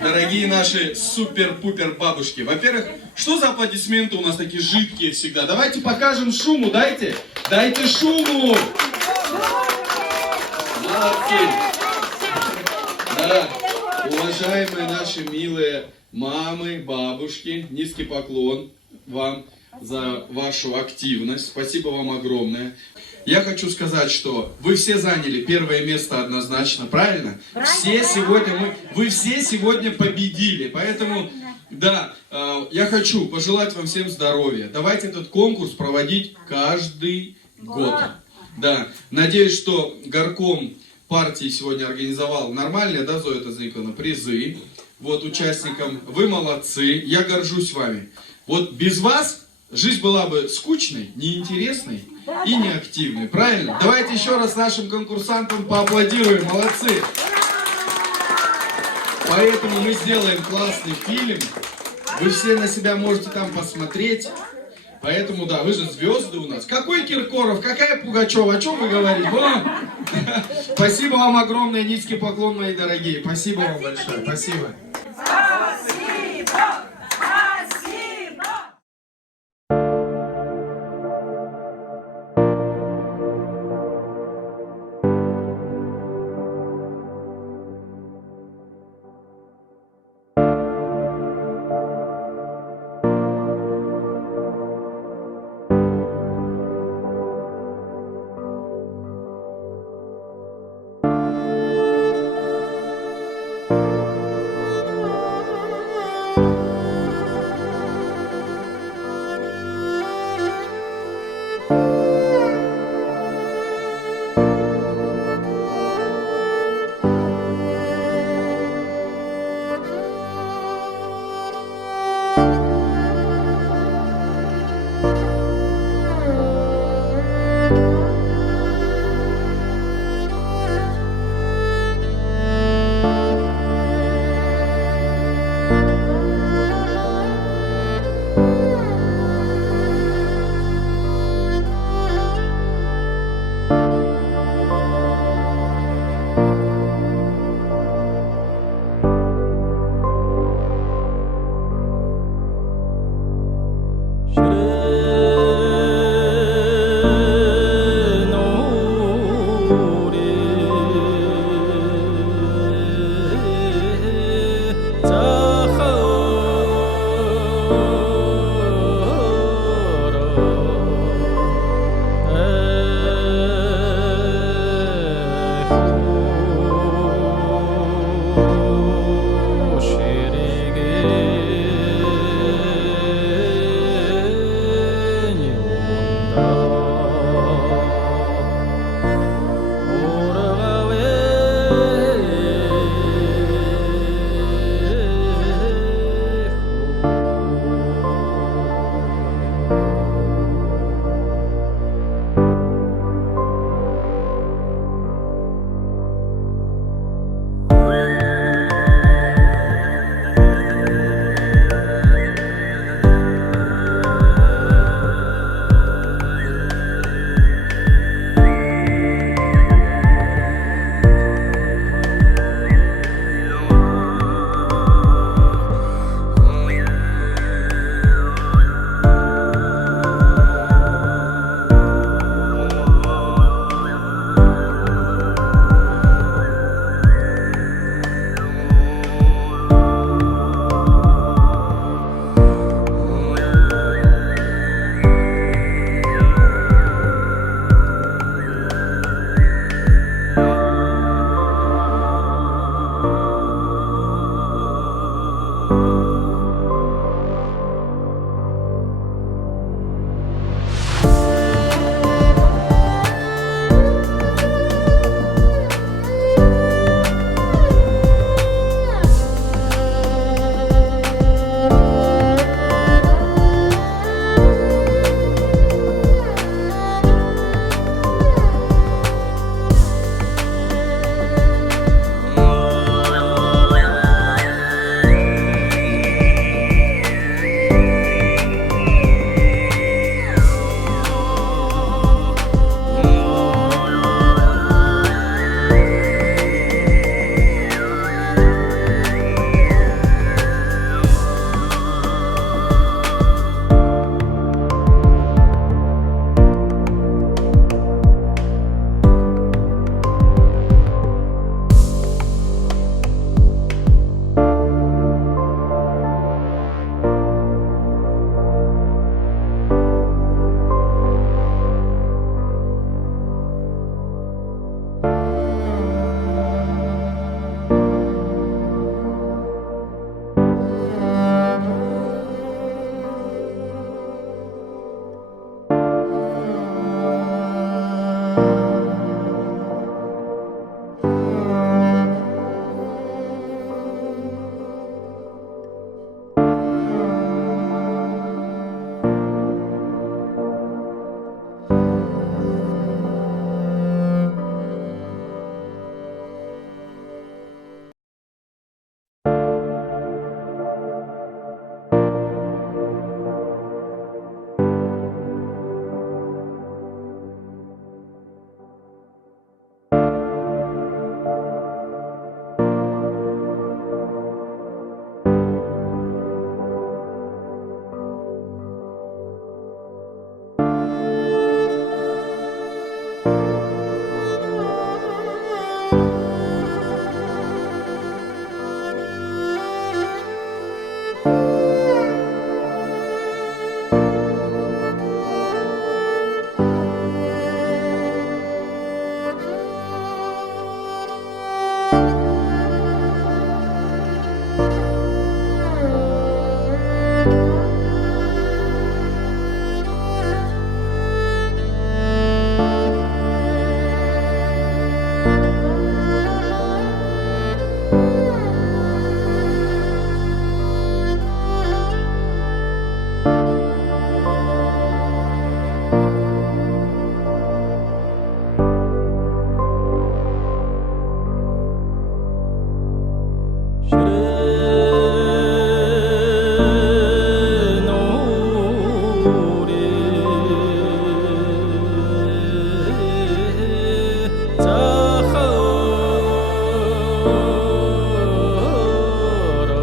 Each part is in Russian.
Дорогие наши супер-пупер бабушки. Во-первых, что за аплодисменты у нас такие жидкие всегда? Давайте покажем шуму, дайте. Дайте шуму. Молодцы. Да. Уважаемые наши милые мамы, бабушки, низкий поклон вам за вашу активность. Спасибо вам огромное. Я хочу сказать, что вы все заняли первое место однозначно, правильно? Вы все сегодня победили, поэтому, да, я хочу пожелать вам всем здоровья. Давайте этот конкурс проводить каждый год. Да, надеюсь, что горком партии сегодня организовал нормальные, да, Зоя Тазниковна, призы. Вот участникам, вы молодцы, я горжусь вами. Вот без вас жизнь была бы скучной, неинтересной и неактивной, правильно? Давайте еще раз нашим конкурсантам поаплодируем, молодцы! Поэтому мы сделаем классный фильм, вы все на себя можете там посмотреть. Поэтому, да, вы же звезды у нас. Какой Киркоров, какая Пугачева, о чем вы говорите? Спасибо вам огромное, низкий поклон, мои дорогие. Спасибо вам большое, спасибо.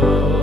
Бог.